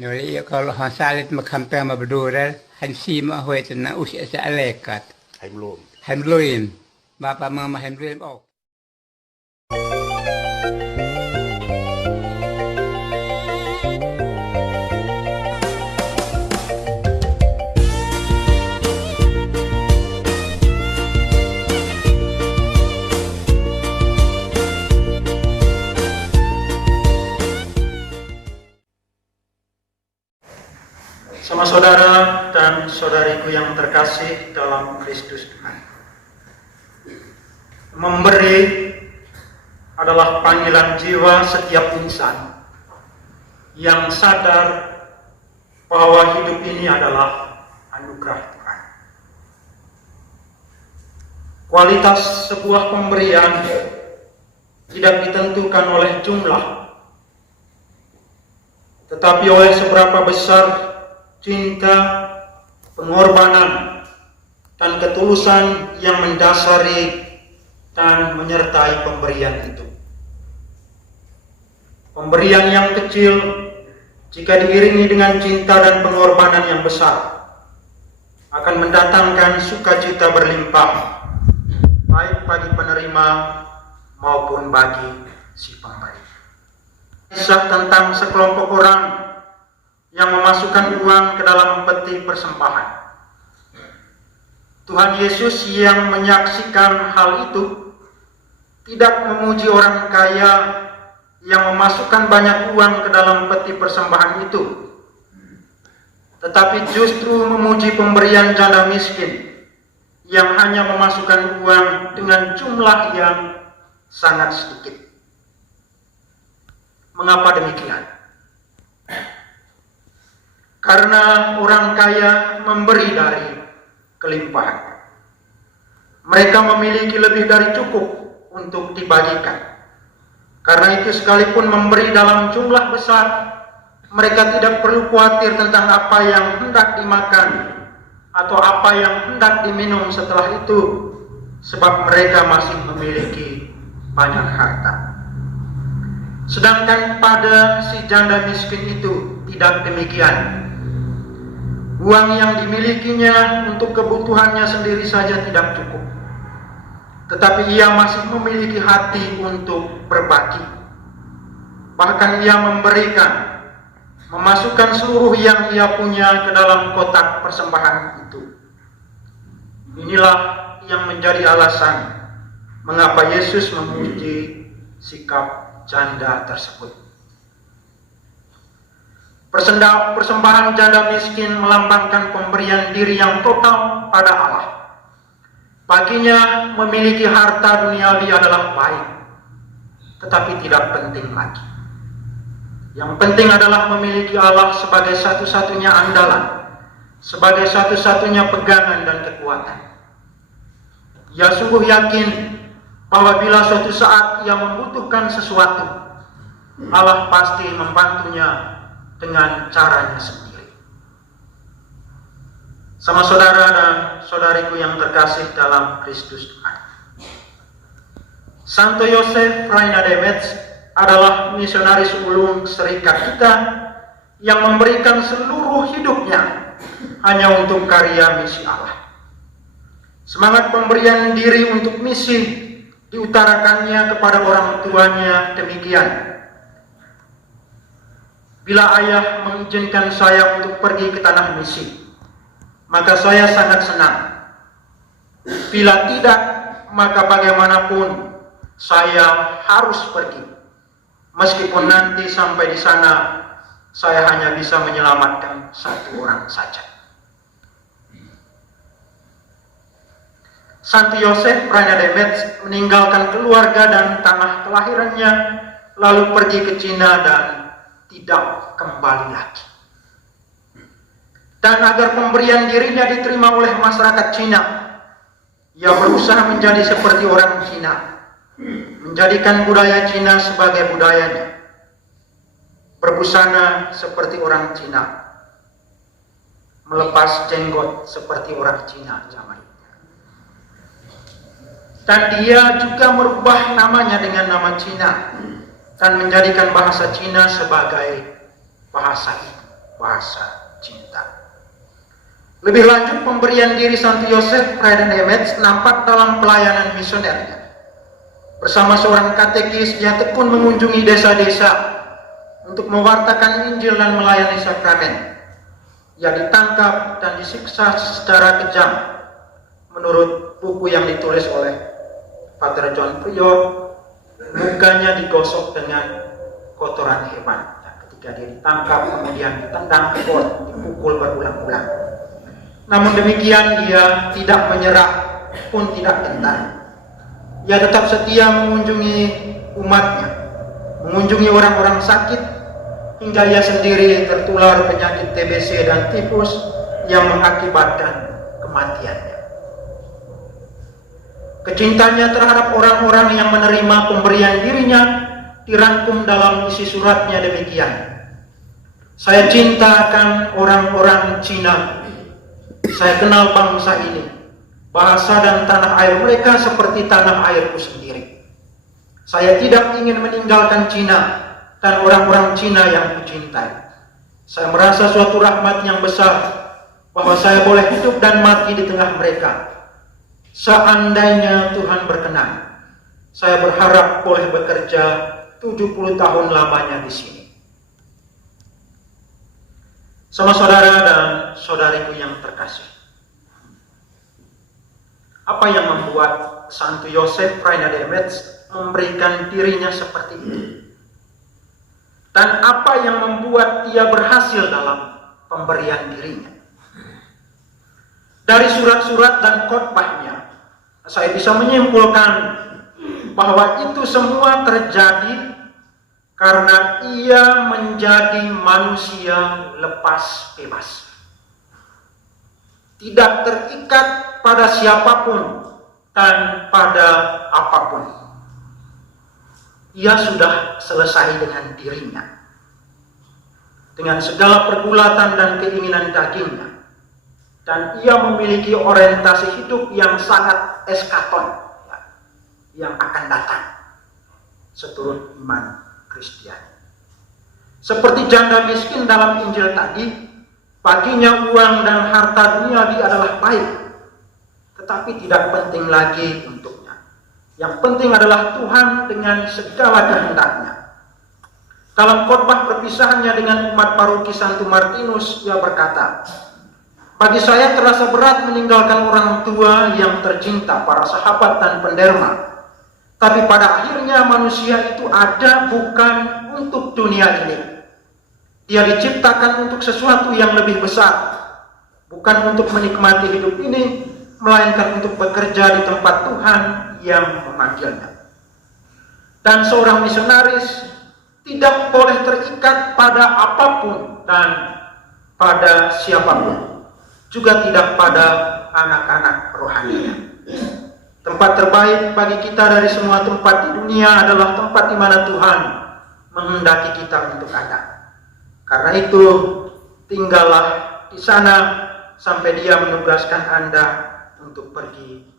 Nuri kalau hasalit makampeng mabdurel hansi ma hoy tena usia sa alekat. Haimlum. Hemluin. Bapa mama hemluin oh. Sama saudara dan saudariku yang terkasih dalam Kristus Tuhan. Memberi adalah panggilan jiwa setiap insan yang sadar bahwa hidup ini adalah anugerah Tuhan. Kualitas sebuah pemberian tidak ditentukan oleh jumlah, tetapi oleh seberapa besar cinta, pengorbanan, dan ketulusan yang mendasari dan menyertai pemberian itu. Pemberian yang kecil, jika diiringi dengan cinta dan pengorbanan yang besar, akan mendatangkan sukacita berlimpah, baik bagi penerima maupun bagi si pemberi. Kisah tentang sekelompok orang yang memasukkan uang ke dalam peti persembahan. Tuhan Yesus yang menyaksikan hal itu tidak memuji orang kaya yang memasukkan banyak uang ke dalam peti persembahan itu, tetapi justru memuji pemberian janda miskin yang hanya memasukkan uang dengan jumlah yang sangat sedikit. Mengapa demikian? Karena orang kaya memberi dari kelimpahan. Mereka memiliki lebih dari cukup untuk dibagikan. Karena itu sekalipun memberi dalam jumlah besar, mereka tidak perlu khawatir tentang apa yang hendak dimakan atau apa yang hendak diminum setelah itu, sebab mereka masih memiliki banyak harta. Sedangkan pada si janda miskin itu tidak demikian. Uang yang dimilikinya untuk kebutuhannya sendiri saja tidak cukup, tetapi ia masih memiliki hati untuk berbagi. Bahkan ia memberikan, memasukkan seluruh yang ia punya ke dalam kotak persembahan itu. Inilah yang menjadi alasan mengapa Yesus memuji sikap janda tersebut. Persembahan janda miskin melambangkan pemberian diri yang total pada Allah. Baginya memiliki harta duniawi adalah baik, tetapi tidak penting lagi. Yang penting adalah memiliki Allah sebagai satu-satunya andalan, sebagai satu-satunya pegangan dan kekuatan. Ia sungguh yakin bahwa bila suatu saat ia membutuhkan sesuatu, Allah pasti membantunya dengan caranya sendiri. Sama saudara dan saudariku yang terkasih dalam Kristus Tuhan. Santo Yosef Reina Demetz adalah misionaris ulung serikat kita yang memberikan seluruh hidupnya hanya untuk karya misi Allah. Semangat pemberian diri untuk misi diutarakannya kepada orang tuanya demikian: bila ayah mengizinkan saya untuk pergi ke tanah misi, maka saya sangat senang. Bila tidak, maka bagaimanapun saya harus pergi. Meskipun nanti sampai di sana, saya hanya bisa menyelamatkan satu orang saja. Santo Yosef Reina Demetz meninggalkan keluarga dan tanah kelahirannya, lalu pergi ke Cina dan tidak kembali lagi. Dan agar pemberian dirinya diterima oleh masyarakat Cina, ia berusaha menjadi seperti orang Cina, menjadikan budaya Cina sebagai budayanya, berbusana seperti orang Cina, melepas jenggot seperti orang Cina zaman itu. Dan dia juga merubah namanya dengan nama Cina dan menjadikan bahasa Cina sebagai bahasa ibu. bahasa cinta. Lebih lanjut, pemberian diri Santo Yosef Fray dan Emets nampak dalam pelayanan misionernya. Bersama seorang katekis, dia tekun mengunjungi desa-desa untuk mewartakan Injil dan melayani sakramen. Ia ditangkap dan disiksa secara kejam menurut buku yang ditulis oleh Pater John Prior. Mukanya digosok dengan kotoran hewan. Dan ketika dia ditangkap, kemudian ditendang, dipukul berulang-ulang. Namun demikian, ia tidak menyerah pun tidak gentar. Ia tetap setia mengunjungi umatnya, mengunjungi orang-orang sakit, hingga ia sendiri tertular penyakit TBC dan tifus yang mengakibatkan kematiannya. Kecintanya terhadap orang-orang yang menerima pemberian dirinya dirangkum dalam isi suratnya demikian. Saya cinta akan orang-orang Cina. Saya kenal bangsa ini. Bahasa dan tanah air mereka seperti tanah airku sendiri. Saya tidak ingin meninggalkan Cina dan orang-orang Cina yang kucintai. Saya merasa suatu rahmat yang besar bahwa saya boleh hidup dan mati di tengah mereka. Seandainya Tuhan berkenan, saya berharap boleh bekerja 70 tahun lamanya di sini. Sama saudara dan saudariku yang terkasih, apa yang membuat Santo Yosef Fray de Emets memberikan dirinya seperti itu? Dan apa yang membuat dia berhasil dalam pemberian dirinya? Dari surat-surat dan khotbahnya, saya bisa menyimpulkan bahwa itu semua terjadi karena ia menjadi manusia lepas bebas. Tidak terikat pada siapapun dan pada apapun. Ia sudah selesai dengan dirinya, dengan segala pergulatan dan keinginan dagingnya. Dan ia memiliki orientasi hidup yang sangat eskaton, yang akan datang seturut iman Kristiani. Seperti janda miskin dalam Injil tadi, baginya uang dan harta duniawi adalah baik, tetapi tidak penting lagi untuknya. Yang penting adalah Tuhan dengan segala kehendaknya. Dalam khotbah perpisahannya dengan umat paroki Santo Martinus, ia berkata, bagi saya terasa berat meninggalkan orang tua yang tercinta, para sahabat dan penderma. Tapi pada akhirnya manusia itu ada bukan untuk dunia ini. Dia diciptakan untuk sesuatu yang lebih besar. Bukan untuk menikmati hidup ini, melainkan untuk bekerja di tempat Tuhan yang memanggilnya. Dan seorang misionaris tidak boleh terikat pada apapun dan pada siapapun. Juga tidak pada anak-anak rohaninya. Tempat terbaik bagi kita dari semua tempat di dunia adalah tempat di mana Tuhan menghendaki kita untuk ada. Karena itu, tinggallah di sana sampai Dia menugaskan Anda untuk pergi